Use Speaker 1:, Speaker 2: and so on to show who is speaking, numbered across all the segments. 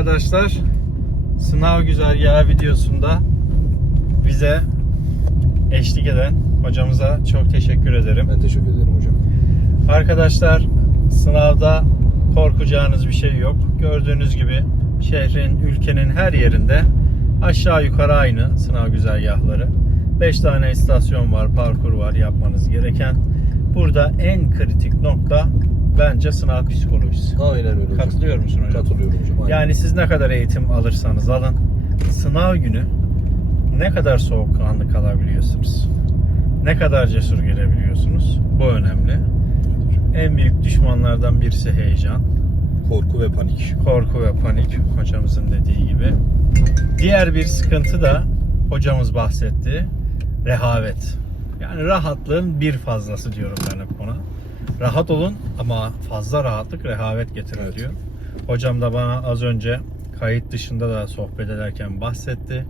Speaker 1: Arkadaşlar. Sınav güzergahı videosunda bize eşlik eden hocamıza çok teşekkür ederim.
Speaker 2: Ben teşekkür ederim hocam.
Speaker 1: Arkadaşlar sınavda korkacağınız bir şey yok. Gördüğünüz gibi şehrin, ülkenin her yerinde aşağı yukarı aynı sınav güzergahları. 5 tane istasyon var, parkur var yapmanız gereken. Burada en kritik nokta bence sınav psikolojisi.
Speaker 2: Aynen öyle.
Speaker 1: Katılıyor musun hocam?
Speaker 2: Katılıyorum hocam. aynen.
Speaker 1: Yani siz ne kadar eğitim alırsanız alın, sınav günü ne kadar soğukkanlı kalabiliyorsunuz? Ne kadar cesur girebiliyorsunuz? Bu önemli. En büyük düşmanlardan birisi heyecan,
Speaker 2: korku ve panik.
Speaker 1: korku ve panik hocamızın dediği gibi. Diğer bir sıkıntı da hocamız bahsetti. Rehavet. Yani rahatlığın bir fazlası diyorum ben hep ona. Rahat olun ama fazla rahatlık rehavet getirir
Speaker 2: Evet.
Speaker 1: diyor. Hocam da bana az önce kayıt dışında da sohbet ederken bahsetti.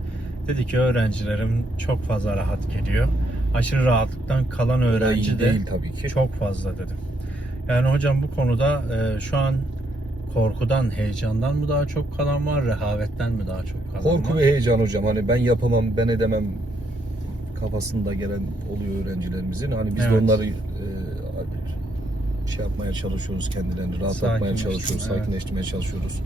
Speaker 1: Dedi ki öğrencilerim çok fazla rahat geliyor. Aşırı rahatlıktan kalan öğrenci de
Speaker 2: değil tabii ki.
Speaker 1: çok fazla dedim. Yani hocam bu konuda e, şu an korkudan, heyecandan mı daha çok kalan var, rehavetten mi daha çok kalan
Speaker 2: Korku
Speaker 1: var?
Speaker 2: ve heyecan hocam. Hani ben yapamam, ben edemem kafasında gelen oluyor öğrencilerimizin. Hani biz
Speaker 1: Evet.
Speaker 2: de onları e, şey yapmaya çalışıyoruz kendilerini rahatlatmaya çalışıyoruz,
Speaker 1: evet.
Speaker 2: sakinleştirmeye çalışıyoruz.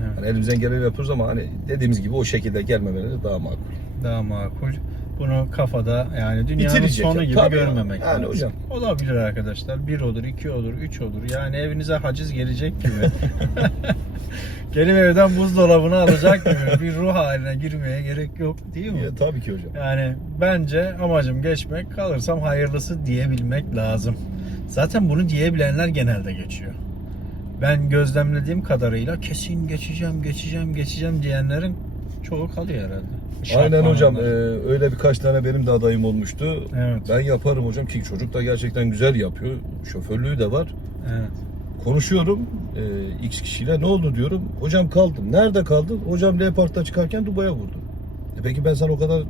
Speaker 1: Evet,
Speaker 2: Hani elimizden geleni yapıyoruz ama hani dediğimiz gibi o şekilde gelmemeleri daha makul.
Speaker 1: daha makul. Bunu kafada yani dünyanın
Speaker 2: Bitirecek
Speaker 1: sonu
Speaker 2: ya.
Speaker 1: gibi
Speaker 2: Tabii.
Speaker 1: görmemek
Speaker 2: Yani
Speaker 1: lazım.
Speaker 2: hocam.
Speaker 1: Olabilir arkadaşlar. Bir olur, iki olur, üç olur. Yani evinize haciz gelecek gibi. Gelip evden buzdolabını alacak gibi bir ruh haline girmeye gerek yok değil mi?
Speaker 2: Ya, tabii ki hocam.
Speaker 1: Yani bence amacım geçmek, kalırsam hayırlısı diyebilmek lazım. Zaten bunu diyebilenler genelde geçiyor. Ben gözlemlediğim kadarıyla kesin geçeceğim, geçeceğim, geçeceğim diyenlerin çoğu kalıyor herhalde.
Speaker 2: Aynen hocam. E, öyle birkaç tane benim de adayım olmuştu.
Speaker 1: Evet.
Speaker 2: Ben yaparım hocam ki çocuk da gerçekten güzel yapıyor. Şoförlüğü de var.
Speaker 1: Evet.
Speaker 2: Konuşuyorum e, X kişiyle ne oldu diyorum. Hocam kaldım. Nerede kaldın? Hocam L Park'ta çıkarken Dubai'ye vurdum. E peki ben sana o kadar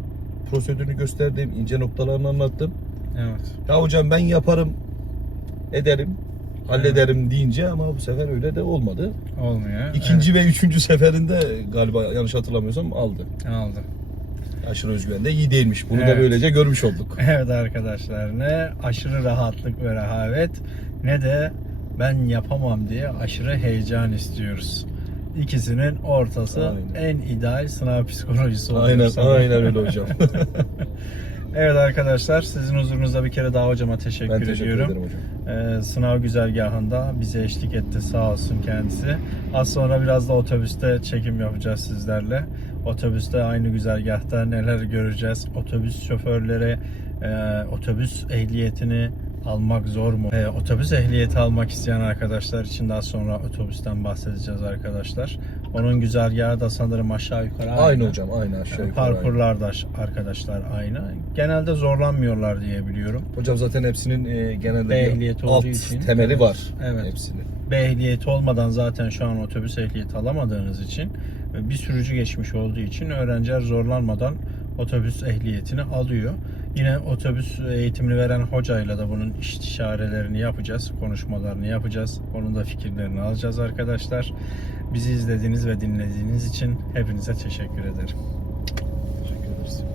Speaker 2: prosedürünü gösterdim, ince noktalarını anlattım.
Speaker 1: Evet.
Speaker 2: Ya hocam ben yaparım, ederim, hallederim deyince ama bu sefer öyle de olmadı.
Speaker 1: Olmuyor.
Speaker 2: İkinci ve üçüncü seferinde galiba yanlış hatırlamıyorsam aldı.
Speaker 1: Evet. aldı.
Speaker 2: Aşırı özgüven de iyi değilmiş. Bunu da
Speaker 1: Evet.
Speaker 2: böylece görmüş olduk.
Speaker 1: Evet arkadaşlar ne aşırı rahatlık ve rehavet ne de ben yapamam diye aşırı heyecan istiyoruz. İkisinin ortası
Speaker 2: Aynen.
Speaker 1: en ideal sınav psikolojisi oluyor.
Speaker 2: Aynen,
Speaker 1: sana.
Speaker 2: aynen öyle hocam.
Speaker 1: Evet arkadaşlar sizin huzurunuzda bir kere daha hocama teşekkür,
Speaker 2: ben teşekkür
Speaker 1: ediyorum.
Speaker 2: ederim hocam.
Speaker 1: Ee, sınav güzergahında bize eşlik etti sağ olsun kendisi. Az sonra biraz da otobüste çekim yapacağız sizlerle. Otobüste aynı güzergahta neler göreceğiz? Otobüs şoförleri e, otobüs ehliyetini almak zor mu? E, otobüs ehliyeti almak isteyen arkadaşlar için daha sonra otobüsten bahsedeceğiz arkadaşlar. Onun güzergahı da sanırım aşağı yukarı aynı.
Speaker 2: Aynı hocam, aynı aşağı yukarı.
Speaker 1: Parkurlar da arkadaşlar aynı. Genelde zorlanmıyorlar diye biliyorum.
Speaker 2: Hocam zaten hepsinin e, genelde
Speaker 1: B
Speaker 2: bir
Speaker 1: ehliyeti
Speaker 2: alt
Speaker 1: olduğu için.
Speaker 2: temeli
Speaker 1: Evet,
Speaker 2: var.
Speaker 1: evet.
Speaker 2: Hepsinin.
Speaker 1: B ehliyeti olmadan zaten şu an otobüs ehliyeti alamadığınız için ve bir sürücü geçmiş olduğu için öğrenciler zorlanmadan otobüs ehliyetini alıyor. Yine otobüs eğitimini veren hocayla da bunun istişarelerini yapacağız, konuşmalarını yapacağız. Onun da fikirlerini alacağız arkadaşlar. Bizi izlediğiniz ve dinlediğiniz için hepinize teşekkür ederim.
Speaker 2: Teşekkür ederiz.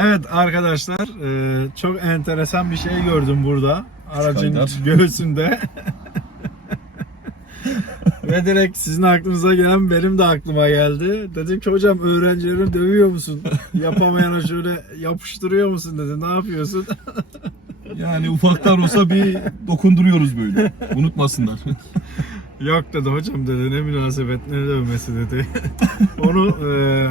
Speaker 1: Evet arkadaşlar e, çok enteresan bir şey gördüm burada. Aracın
Speaker 2: Kaynar.
Speaker 1: göğsünde. Ve direkt sizin aklınıza gelen benim de aklıma geldi. Dedim ki hocam öğrencilerini dövüyor musun? Yapamayana şöyle yapıştırıyor musun dedi. Ne yapıyorsun?
Speaker 2: Yani ufaktan olsa bir dokunduruyoruz böyle. Unutmasınlar.
Speaker 1: Yok dedi hocam dedi ne münasebet ne dövmesi dedi. Onu e,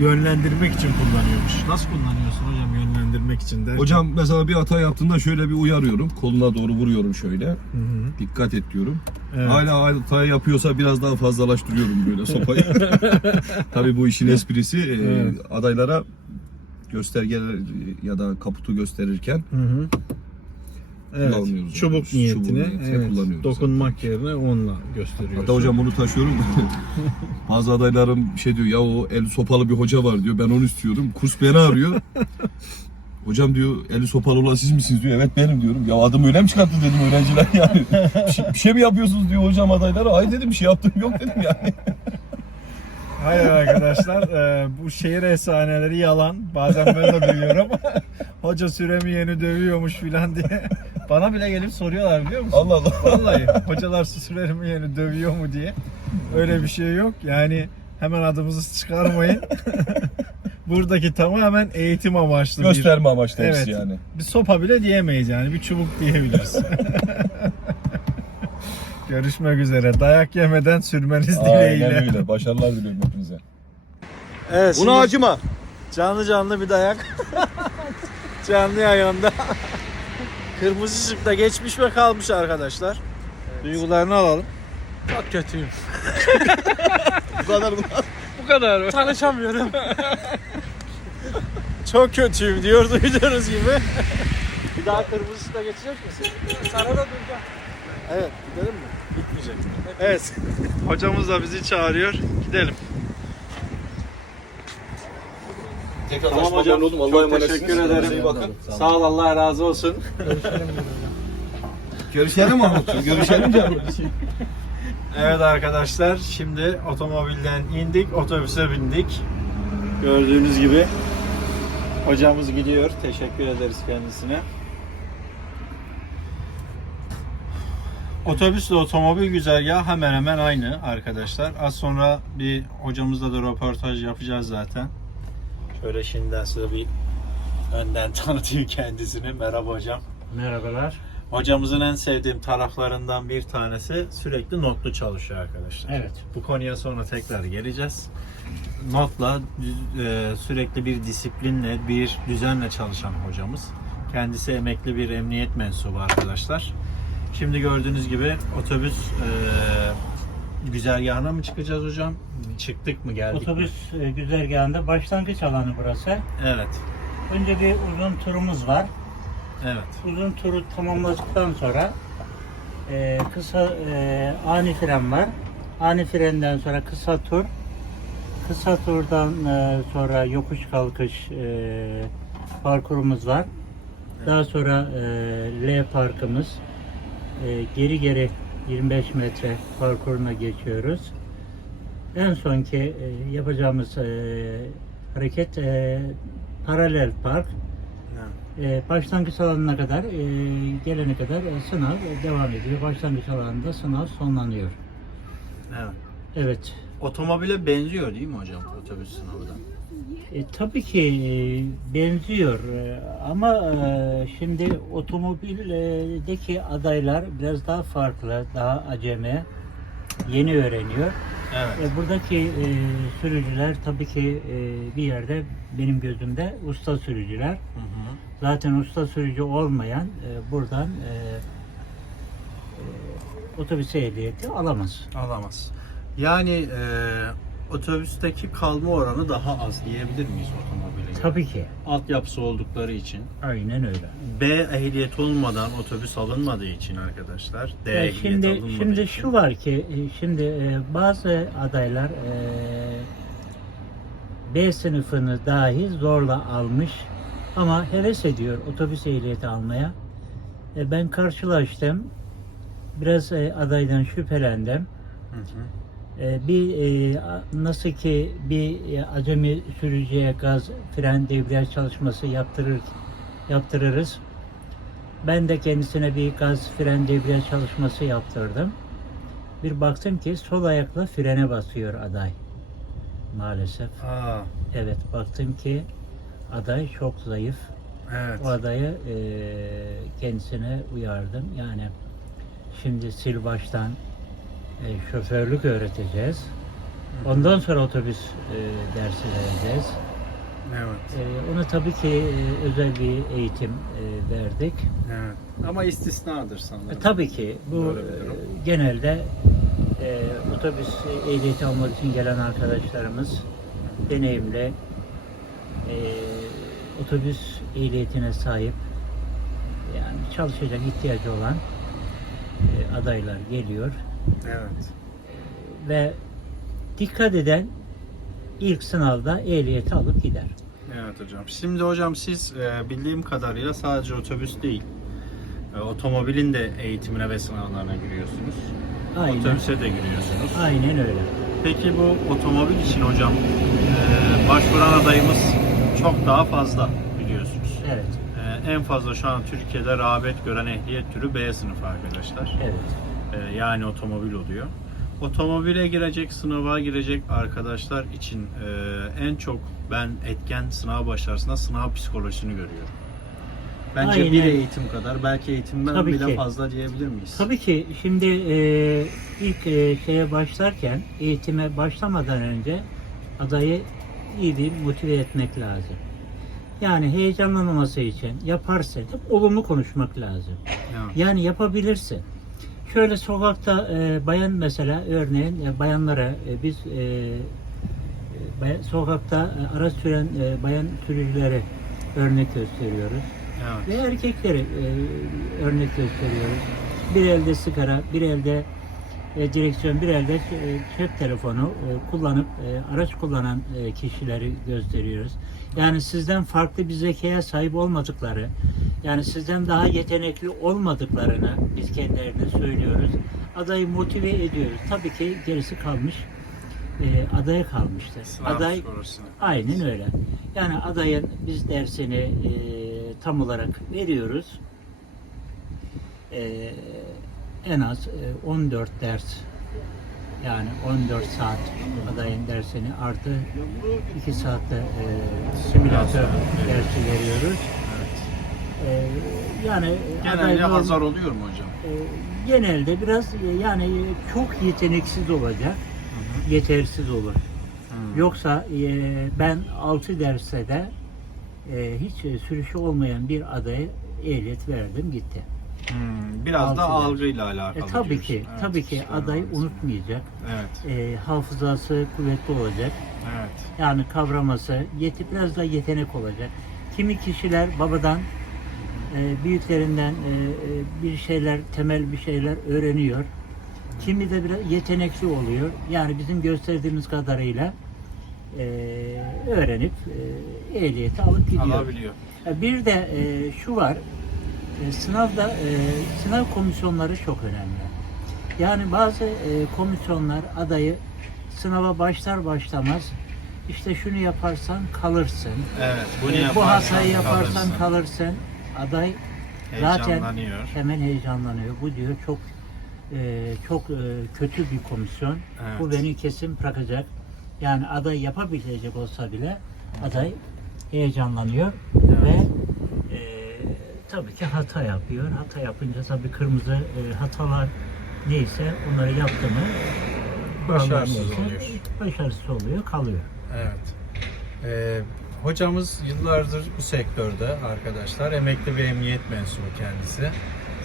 Speaker 1: yönlendirmek için kullanıyormuş. Nasıl kullanıyorsun hocam yönlendirmek için derken?
Speaker 2: Hocam mesela bir hata yaptığında şöyle bir uyarıyorum. Koluna doğru vuruyorum şöyle.
Speaker 1: Hı hı.
Speaker 2: Dikkat et diyorum.
Speaker 1: Evet.
Speaker 2: Hala hata yapıyorsa biraz daha fazlalaştırıyorum böyle sopayı. Tabii bu işin esprisi e,
Speaker 1: Evet.
Speaker 2: adaylara göstergeler ya da kaputu gösterirken
Speaker 1: Hı hı. Evet.
Speaker 2: Kullanmıyoruz
Speaker 1: Çubuk
Speaker 2: yani.
Speaker 1: niyetine,
Speaker 2: Çubuk
Speaker 1: evet,
Speaker 2: kullanıyoruz
Speaker 1: dokunmak yerine onunla gösteriyorsun.
Speaker 2: Hatta hocam bunu taşıyorum. Bazı adaylarım şey diyor ya o el sopalı bir hoca var diyor. Ben onu istiyorum. Kurs beni arıyor. Hocam diyor eli sopalı olan siz misiniz diyor. Evet benim diyorum. Ya adım öyle mi çıkarttı dedim öğrenciler yani. bir, şey, bir şey mi yapıyorsunuz diyor hocam adaylara. Ay dedim bir şey yaptım yok dedim yani.
Speaker 1: Hayır arkadaşlar e, bu şehir efsaneleri yalan. Bazen ben de duyuyorum. Hoca süremi yeni dövüyormuş filan diye. Bana bile gelip soruyorlar biliyor musun?
Speaker 2: Allah Allah.
Speaker 1: Vallahi hocalar süremi yeni dövüyor mu diye. Öyle bir şey yok. Yani hemen adımızı çıkarmayın. Buradaki tamamen eğitim amaçlı bir,
Speaker 2: Gösterme amaçlı
Speaker 1: Evet.
Speaker 2: hepsi yani.
Speaker 1: bir sopa bile diyemeyiz yani. Bir çubuk diyebiliriz. Görüşmek üzere. Dayak yemeden sürmeniz dileğiyle.
Speaker 2: Aynen öyle. Başarılar diliyorum hepinize.
Speaker 1: Evet,
Speaker 2: Buna acıma.
Speaker 1: Canlı canlı bir dayak. canlı yayında. Kırmızı ışıkta geçmiş ve kalmış arkadaşlar. Duygularını alalım.
Speaker 3: Çok kötüyüm.
Speaker 2: Bu kadar mı?
Speaker 1: Bu kadar mı?
Speaker 3: Tanışamıyorum.
Speaker 1: Çok kötüyüm diyor duyduğunuz gibi. bir daha kırmızı ışıkta geçecek misin?
Speaker 3: Sana da duracağım.
Speaker 1: Evet gidelim mi? Gitmeyecek. Evet. Hocamız da bizi çağırıyor. Gidelim.
Speaker 2: Tekrar
Speaker 1: Tamam hocam.
Speaker 2: oğlum. Allah'a
Speaker 1: Çok teşekkür ederim.
Speaker 2: iyi bakın.
Speaker 1: Sağ ol Allah razı olsun.
Speaker 2: Görüşelim mi Mahmut? Görüşelim canım.
Speaker 1: Evet arkadaşlar şimdi otomobilden indik otobüse bindik. Gördüğünüz gibi hocamız gidiyor. Teşekkür ederiz kendisine. Otobüsle otomobil güzergahı hemen hemen aynı arkadaşlar. Az sonra bir hocamızla da röportaj yapacağız zaten. Şöyle şimdiden size bir önden tanıtayım kendisini. Merhaba hocam.
Speaker 4: Merhabalar.
Speaker 1: Hocamızın en sevdiğim taraflarından bir tanesi sürekli notlu çalışıyor arkadaşlar.
Speaker 4: Evet.
Speaker 1: Bu konuya sonra tekrar geleceğiz. Notla e, sürekli bir disiplinle, bir düzenle çalışan hocamız. Kendisi emekli bir emniyet mensubu arkadaşlar. Şimdi gördüğünüz gibi otobüs e, güzergahına mı çıkacağız hocam? Çıktık mı geldik mi?
Speaker 4: Otobüs e, güzergahında başlangıç alanı burası.
Speaker 1: Evet.
Speaker 4: Önce bir uzun turumuz var.
Speaker 1: Evet.
Speaker 4: Uzun turu tamamladıktan sonra e, kısa e, ani fren var. Ani frenden sonra kısa tur. Kısa turdan e, sonra yokuş kalkış e, parkurumuz var. Daha sonra e, L parkımız. E, geri geri 25 metre parkuruna geçiyoruz. En sonki e, yapacağımız e, hareket e, paralel park. E, başlangıç alanına kadar e, gelene kadar e, sınav e, devam ediyor. Başlangıç alanında sınav sonlanıyor.
Speaker 1: Evet.
Speaker 4: Evet.
Speaker 1: Otomobile benziyor değil mi hocam otobüs sınavı da?
Speaker 4: E, tabii ki e, benziyor E, ama e, şimdi otomobildeki adaylar biraz daha farklı, daha aceme, yeni öğreniyor.
Speaker 1: Evet.
Speaker 4: E, buradaki e, sürücüler tabii ki e, bir yerde benim gözümde usta sürücüler.
Speaker 1: Hı hı.
Speaker 4: Zaten usta sürücü olmayan e, buradan e, e, otobüs ehliyeti alamaz.
Speaker 1: Alamaz. Yani e, otobüsteki kalma oranı daha az diyebilir miyiz otomobile?
Speaker 4: Tabii ki.
Speaker 1: Altyapısı oldukları için.
Speaker 4: Aynen öyle.
Speaker 1: B ehliyeti olmadan otobüs alınmadığı için arkadaşlar. D
Speaker 4: Ya
Speaker 1: ehliyeti
Speaker 4: şimdi
Speaker 1: alınmadığı
Speaker 4: şimdi
Speaker 1: için.
Speaker 4: şu var ki e, şimdi e, bazı adaylar e, B sınıfını dahi zorla almış ama heves ediyor otobüs ehliyeti almaya. Ben karşılaştım. Biraz adaydan şüphelendim.
Speaker 1: Hı hı.
Speaker 4: E, bir e, nasıl ki bir e, acemi sürücüye gaz, fren, debriyaj çalışması yaptırır yaptırırız. Ben de kendisine bir gaz, fren, debriyaj çalışması yaptırdım. Bir baktım ki sol ayakla frene basıyor aday. Maalesef.
Speaker 1: Aa,
Speaker 4: Evet baktım ki aday çok zayıf.
Speaker 1: evet.
Speaker 4: O adayı e, kendisine uyardım. Yani şimdi sil baştan e, şoförlük öğreteceğiz. Ondan sonra otobüs e, dersi vereceğiz.
Speaker 1: Evet.
Speaker 4: E, ona tabii ki e, özel bir eğitim e, verdik.
Speaker 1: Evet. Ama istisnadır
Speaker 4: E,
Speaker 1: sanırım.
Speaker 4: tabii ki bu e, genelde e, otobüs ehliyeti almak için gelen arkadaşlarımız deneyimli e, otobüs ehliyetine sahip yani çalışacak ihtiyacı olan e, adaylar geliyor
Speaker 1: Evet.
Speaker 4: ve dikkat eden ilk sınavda ehliyeti alıp gider.
Speaker 1: Evet hocam. Şimdi hocam siz e, bildiğim kadarıyla sadece otobüs değil, e, otomobilin de eğitimine ve sınavlarına giriyorsunuz.
Speaker 4: Aynen.
Speaker 1: Otobüse de giriyorsunuz.
Speaker 4: Aynen öyle.
Speaker 1: Peki bu otomobil için hocam e, başvuran adayımız çok daha fazla biliyorsunuz.
Speaker 4: Evet.
Speaker 1: E, en fazla şu an Türkiye'de rağbet gören ehliyet türü B sınıfı arkadaşlar.
Speaker 4: Evet.
Speaker 1: E, yani otomobil oluyor. Otomobile girecek, sınava girecek arkadaşlar için e, en çok ben etken sınav başarısında sınav psikolojisini görüyorum. Bence
Speaker 4: Aynen.
Speaker 1: bir eğitim kadar, belki eğitimden
Speaker 4: Tabii
Speaker 1: bile
Speaker 4: ki.
Speaker 1: fazla diyebilir miyiz?
Speaker 4: Tabii ki şimdi e, ilk e, şeye başlarken eğitime başlamadan önce adayı iyi bir motive etmek lazım. Yani heyecanlanmaması için yaparsın. Hep olumlu konuşmak lazım.
Speaker 1: Yani.
Speaker 4: Yani yapabilirsin. Şöyle sokakta e, bayan mesela örneğin e, bayanlara e, biz e, e, bay- sokakta e, araç süren e, bayan sürücüleri örnek gösteriyoruz.
Speaker 1: Evet.
Speaker 4: Ve erkekleri e, örnek gösteriyoruz. Bir elde sigara, bir elde e, direksiyon, bir elde e, cep telefonu e, kullanıp e, araç kullanan e, kişileri gösteriyoruz. Yani sizden farklı bir zekaya sahip olmadıkları, yani sizden daha yetenekli olmadıklarını biz kendilerine söylüyoruz. Adayı motive ediyoruz. Tabii ki gerisi kalmış, e, adaya kalmıştır.
Speaker 1: Sınav
Speaker 4: Aday
Speaker 1: psikolojisini.
Speaker 4: Aynen öyle. Yani adayın biz dersini e, tam olarak veriyoruz. E, en az e, 14 ders yani 14 saat adayın dersini artı 2 saatte e, simülatör dersi veriyoruz.
Speaker 1: Evet.
Speaker 4: E, yani
Speaker 1: Genelde
Speaker 4: aday norm-
Speaker 1: hazır oluyor mu hocam?
Speaker 4: e, genelde biraz e, yani çok yeteneksiz olacak, yetersiz olur. Yoksa e, ben 6 derste de e, hiç e, sürüşü olmayan bir adaya ehliyet verdim gitti.
Speaker 1: Hmm, Biraz da
Speaker 4: Altı
Speaker 1: algıyla
Speaker 4: E,
Speaker 1: alakalı.
Speaker 4: tabii
Speaker 1: diyorsun.
Speaker 4: ki,
Speaker 1: Evet,
Speaker 4: tabii ki
Speaker 1: öyle.
Speaker 4: unutmayacak.
Speaker 1: Evet,
Speaker 4: E, hafızası kuvvetli olacak.
Speaker 1: evet.
Speaker 4: Yani kavraması, yeti biraz da yetenek olacak. Kimi kişiler babadan e, büyüklerinden e, bir şeyler, temel bir şeyler öğreniyor. Kimi de biraz yetenekli oluyor. Yani bizim gösterdiğimiz kadarıyla e, öğrenip e, ehliyeti alıp gidiyor.
Speaker 1: Alabiliyor.
Speaker 4: E, Bir de e, şu var, e, sınavda e, sınav komisyonları çok önemli. Yani bazı e, komisyonlar adayı sınava başlar başlamaz işte şunu yaparsan kalırsın.
Speaker 1: Evet, bunu
Speaker 4: e, bu
Speaker 1: yaparsan
Speaker 4: hatayı yaparsan
Speaker 1: kalırsın.
Speaker 4: kalırsın. Aday zaten
Speaker 1: Heyecanlanıyor.
Speaker 4: hemen heyecanlanıyor. Bu diyor çok e, çok e, kötü bir komisyon.
Speaker 1: Evet.
Speaker 4: Bu beni kesin bırakacak. Yani aday yapabilecek olsa bile aday heyecanlanıyor ve e, tabii ki hata yapıyor. Hata yapınca tabii kırmızı e, hatalar neyse onları yaptı mı
Speaker 1: Başarısız oluyor.
Speaker 4: Başarısız oluyor, kalıyor.
Speaker 1: Evet. Ee, hocamız yıllardır bu sektörde arkadaşlar. Emekli bir emniyet mensubu kendisi.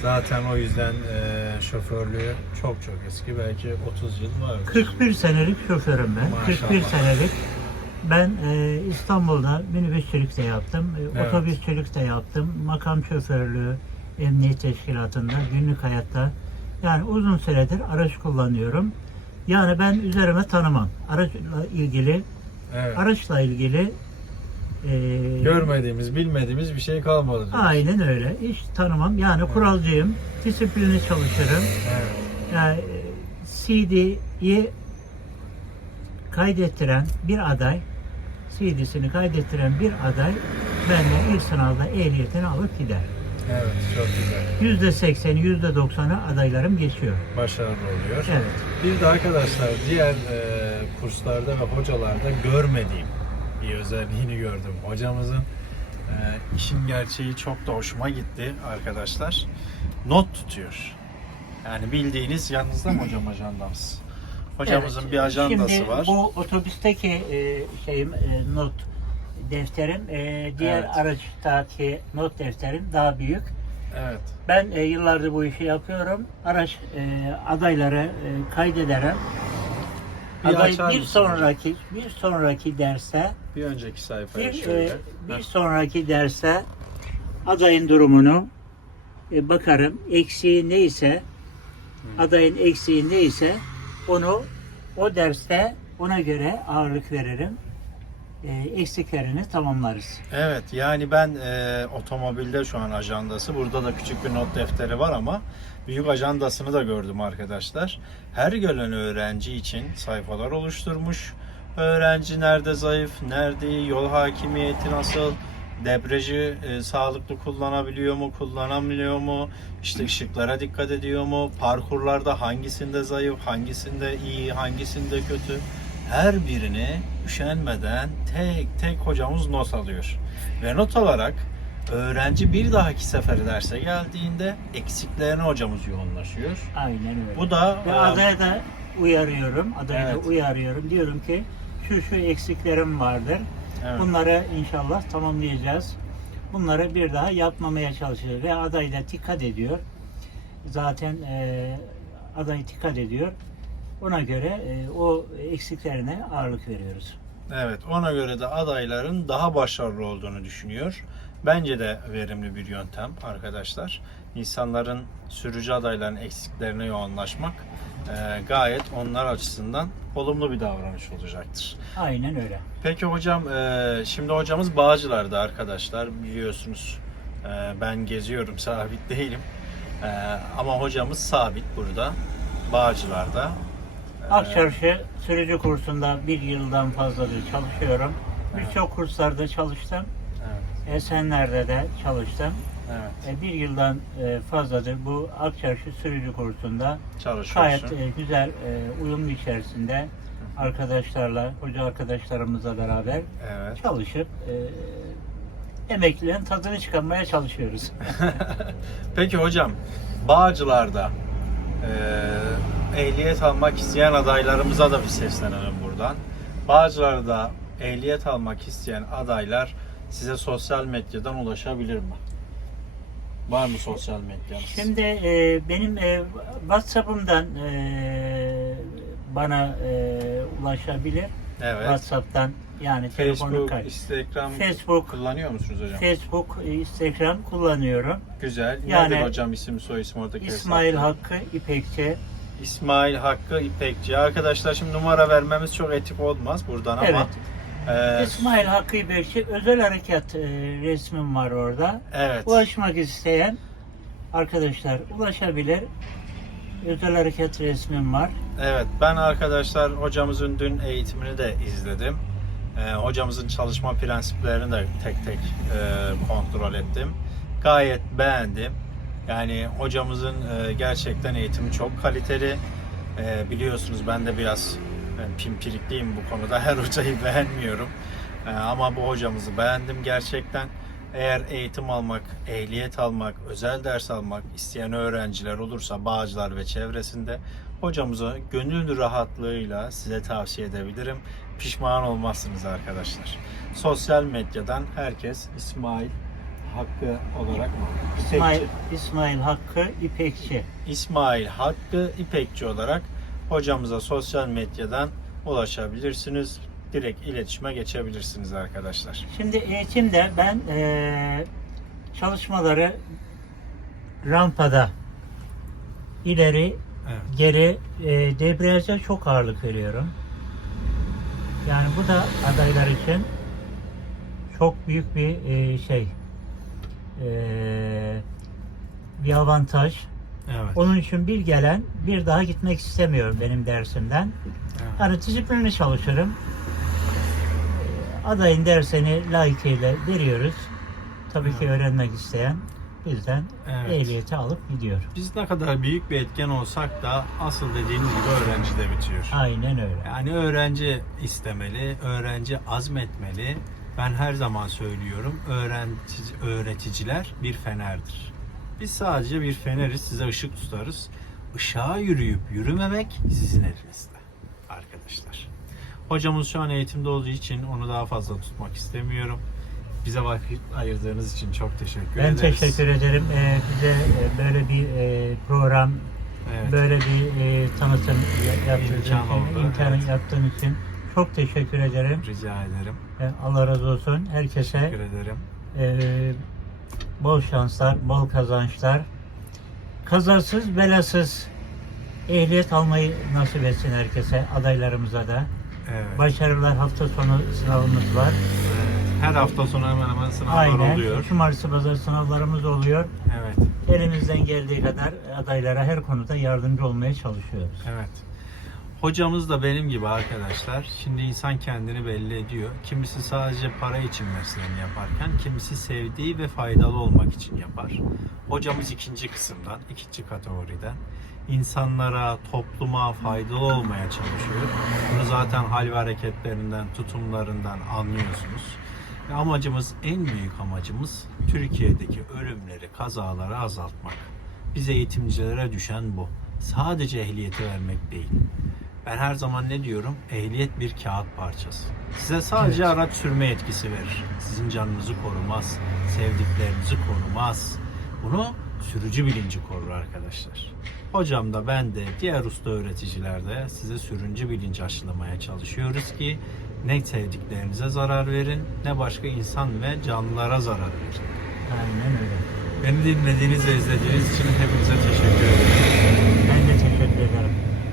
Speaker 1: Zaten o yüzden e, şoförlüğü çok çok eski. Belki 30 yıl var.
Speaker 4: 41 senelik şoförüm ben.
Speaker 1: Maşallah.
Speaker 4: 41 senelik. Ben e, İstanbul'da minibüsçülük de yaptım. e,
Speaker 1: Evet.
Speaker 4: Otobüsçülük de yaptım. Makam şoförlüğü, emniyet teşkilatında, günlük hayatta. Yani uzun süredir araç kullanıyorum. Yani ben üzerime tanımam. Araçla ilgili,
Speaker 1: Evet.
Speaker 4: araçla ilgili e,
Speaker 1: Görmediğimiz, bilmediğimiz bir şey kalmadı. diyorsun.
Speaker 4: Aynen öyle. Hiç tanımam. Yani kuralcıyım. Disiplinli çalışırım.
Speaker 1: Evet.
Speaker 4: Yani CD'yi kaydettiren bir aday, CD'sini kaydettiren bir aday benden ilk sınavda ehliyetini alıp gider.
Speaker 1: Evet, çok güzel.
Speaker 4: Yüzde sekseni, yüzde doksanı adaylarım geçiyor.
Speaker 1: Başarılı oluyor.
Speaker 4: Evet.
Speaker 1: Bir de arkadaşlar diğer e, kurslarda ve hocalarda görmediğim bir özelliğini gördüm. Hocamızın e, işin gerçeği çok da hoşuma gitti arkadaşlar. Not tutuyor. Yani bildiğiniz yanınızda mı hocam ajandamız? Hocamızın
Speaker 4: Evet.
Speaker 1: bir ajandası
Speaker 4: Şimdi
Speaker 1: var.
Speaker 4: bu otobüsteki e, şeyim e, not defterim, e, diğer
Speaker 1: Evet.
Speaker 4: araçtaki not defterim daha büyük.
Speaker 1: Evet.
Speaker 4: Ben e, yıllardır bu işi yapıyorum. Araç e, adayları e, kaydederim.
Speaker 1: Bir
Speaker 4: Aday
Speaker 1: açar
Speaker 4: bir
Speaker 1: mısın
Speaker 4: sonraki bir sonraki derse
Speaker 1: Bir önceki sayfaya
Speaker 4: bir
Speaker 1: şöyle.
Speaker 4: e, bir
Speaker 1: Heh.
Speaker 4: sonraki derse adayın durumunu e, bakarım. Eksiği neyse adayın eksiği neyse onu o derste ona göre ağırlık veririm. e, eksiklerini tamamlarız.
Speaker 1: Evet yani ben e, otomobilde şu an ajandası. Burada da küçük bir not defteri var ama büyük ajandasını da gördüm arkadaşlar. Her gelen öğrenci için sayfalar oluşturmuş. Öğrenci nerede zayıf, nerede iyi, yol hakimiyeti nasıl, debriyajı e, sağlıklı kullanabiliyor mu, kullanamıyor mu, işte ışıklara dikkat ediyor mu, parkurlarda hangisinde zayıf, hangisinde iyi, hangisinde kötü. Her birini üşenmeden tek tek hocamız not alıyor. Ve not alarak öğrenci bir dahaki sefer derse geldiğinde eksiklerine hocamız yoğunlaşıyor.
Speaker 4: Aynen öyle.
Speaker 1: Bu da
Speaker 4: Ve
Speaker 1: e,
Speaker 4: adaya da uyarıyorum. Adaya
Speaker 1: Evet.
Speaker 4: da uyarıyorum. Diyorum ki şu şu eksiklerim vardır.
Speaker 1: evet.
Speaker 4: Bunları inşallah tamamlayacağız. Bunları bir daha yapmamaya çalışacağız. Ve aday da dikkat ediyor. Zaten e, aday dikkat ediyor. Ona göre e, o eksiklerine ağırlık veriyoruz.
Speaker 1: Evet, ona göre de adayların daha başarılı olduğunu düşünüyor. Bence de verimli bir yöntem arkadaşlar. İnsanların sürücü adayların eksiklerine yoğunlaşmak e, gayet onlar açısından olumlu bir davranış olacaktır.
Speaker 4: Aynen öyle.
Speaker 1: Peki hocam, e, şimdi hocamız Bağcılar'da arkadaşlar biliyorsunuz. E, ben geziyorum, sabit değilim. E, ama hocamız sabit burada, Bağcılar'da. E,
Speaker 4: Akçarşı sürücü kursunda bir yıldan fazladır çalışıyorum. Birçok kurslarda çalıştım. Esenler'de de çalıştım.
Speaker 1: evet.
Speaker 4: E, Bir yıldan e, fazladır bu Akçarşı sürücü kursunda gayet e, güzel e, uyumlu içerisinde arkadaşlarla, hoca arkadaşlarımızla beraber
Speaker 1: Evet.
Speaker 4: çalışıp e, emeklilerin tadını çıkarmaya çalışıyoruz.
Speaker 1: Peki hocam, Bağcılar'da e, ehliyet almak isteyen adaylarımıza da bir seslenelim buradan. Bağcılar'da ehliyet almak isteyen adaylar size sosyal medyadan ulaşabilir mi? Var mı sosyal medyanız?
Speaker 4: Şimdi e, benim e, WhatsApp'ımdan e, bana e, ulaşabilir.
Speaker 1: evet.
Speaker 4: WhatsApp'tan yani telefonu
Speaker 1: Facebook,
Speaker 4: kay-
Speaker 1: Instagram
Speaker 4: Facebook,
Speaker 1: kullanıyor musunuz hocam?
Speaker 4: Facebook, Instagram kullanıyorum.
Speaker 1: Güzel.
Speaker 4: Yani-
Speaker 1: Nedir hocam isim soy isim oradaki
Speaker 4: İsmail
Speaker 1: hesapta?
Speaker 4: Hakkı İpekçi.
Speaker 1: İsmail Hakkı İpekçi. Arkadaşlar şimdi numara vermemiz çok etik olmaz buradan ama
Speaker 4: Evet.
Speaker 1: E,
Speaker 4: İsmail Hakkı İpekçi özel harekat e, resmim var orada.
Speaker 1: evet.
Speaker 4: Ulaşmak isteyen arkadaşlar ulaşabilir. Özel harekat resmim var.
Speaker 1: Evet, ben arkadaşlar hocamızın dün eğitimini de izledim. Ee, hocamızın çalışma prensiplerini de tek tek e, kontrol ettim. Gayet beğendim. Yani hocamızın e, gerçekten eğitimi çok kaliteli. E, biliyorsunuz ben de biraz e, pimpirikliyim bu konuda. Her hocayı beğenmiyorum. E, ama bu hocamızı beğendim gerçekten. Eğer eğitim almak, ehliyet almak, özel ders almak isteyen öğrenciler olursa Bağcılar ve çevresinde hocamızı gönül rahatlığıyla size tavsiye edebilirim. Pişman olmazsınız arkadaşlar. Sosyal medyadan herkes İsmail Hakkı olarak mı?
Speaker 4: İsmail,
Speaker 1: İpekçi.
Speaker 4: İsmail Hakkı İpekçi.
Speaker 1: İsmail Hakkı İpekçi olarak hocamıza sosyal medyadan ulaşabilirsiniz. Direkt iletişime geçebilirsiniz arkadaşlar.
Speaker 4: Şimdi eğitimde ben eee, çalışmaları rampada ileri
Speaker 1: Evet.
Speaker 4: geri eee debriyaja çok ağırlık veriyorum. Yani bu da adaylar için çok büyük bir eee, şey eee, bir avantaj.
Speaker 1: Evet.
Speaker 4: Onun için bir gelen bir daha gitmek istemiyor benim dersimden. Yani disiplinli çalışırım. Adayın dersini layıkıyla veriyoruz. Tabii ki
Speaker 1: Evet.
Speaker 4: öğrenmek isteyen bizden
Speaker 1: Evet.
Speaker 4: ehliyeti alıp gidiyor.
Speaker 1: Biz ne kadar büyük bir etken olsak da asıl dediğiniz gibi öğrenci de bitiyor.
Speaker 4: Aynen öyle.
Speaker 1: Yani öğrenci istemeli, öğrenci azmetmeli. Ben her zaman söylüyorum, öğretici, öğreticiler bir fenerdir. Biz sadece bir feneriz, size ışık tutarız. Işığa yürüyüp yürümemek sizin elinizde arkadaşlar. Hocamız şu an eğitimde olduğu için onu daha fazla tutmak istemiyorum. Bize vakit ayırdığınız için çok teşekkür
Speaker 4: Ben
Speaker 1: ederiz.
Speaker 4: teşekkür ederim. Ee, bize e, böyle bir e, program,
Speaker 1: Evet.
Speaker 4: böyle bir e, tanıtım ya- yaptığın için,
Speaker 1: oldu,
Speaker 4: imkanı
Speaker 1: evet.
Speaker 4: yaptığın için çok teşekkür ederim.
Speaker 1: Rica ederim.
Speaker 4: E, Allah razı olsun. Herkese
Speaker 1: Teşekkür ederim.
Speaker 4: Ee, bol şanslar, bol kazançlar. Kazasız, belasız ehliyet almayı nasip etsin herkese, adaylarımıza da.
Speaker 1: Evet.
Speaker 4: Başarılar hafta sonu sınavımız var.
Speaker 1: Her hafta sonu hemen hemen sınavlar
Speaker 4: Aynen.
Speaker 1: oluyor.
Speaker 4: Cumartesi pazar sınavlarımız oluyor.
Speaker 1: Evet.
Speaker 4: Elimizden geldiği kadar adaylara her konuda yardımcı olmaya çalışıyoruz.
Speaker 1: Evet. Hocamız da benim gibi arkadaşlar. Şimdi insan kendini belli ediyor. Kimisi sadece para için mesleğini yaparken, kimisi sevdiği ve faydalı olmak için yapar. Hocamız ikinci kısımdan, ikinci kategoriden. insanlara, topluma faydalı olmaya çalışıyor. Bunu zaten hal ve hareketlerinden, tutumlarından anlıyorsunuz. Ve amacımız, en büyük amacımız Türkiye'deki ölümleri, kazaları azaltmak. Biz eğitimcilere düşen bu. Sadece ehliyeti vermek değil. Ben her zaman ne diyorum? Ehliyet bir kağıt parçası. Size sadece
Speaker 4: Evet.
Speaker 1: araç sürme yetkisi verir. Sizin canınızı korumaz, sevdiklerinizi korumaz. Bunu sürücü bilinci korur arkadaşlar. Hocam da ben de diğer usta öğreticiler de size sürücü bilinci aşılamaya çalışıyoruz ki ne sevdiklerinize zarar verin ne başka insan ve canlılara zarar verin.
Speaker 4: Aynen öyle.
Speaker 1: Beni dinlediğiniz ve izlediğiniz için hepinize
Speaker 4: teşekkür ederim.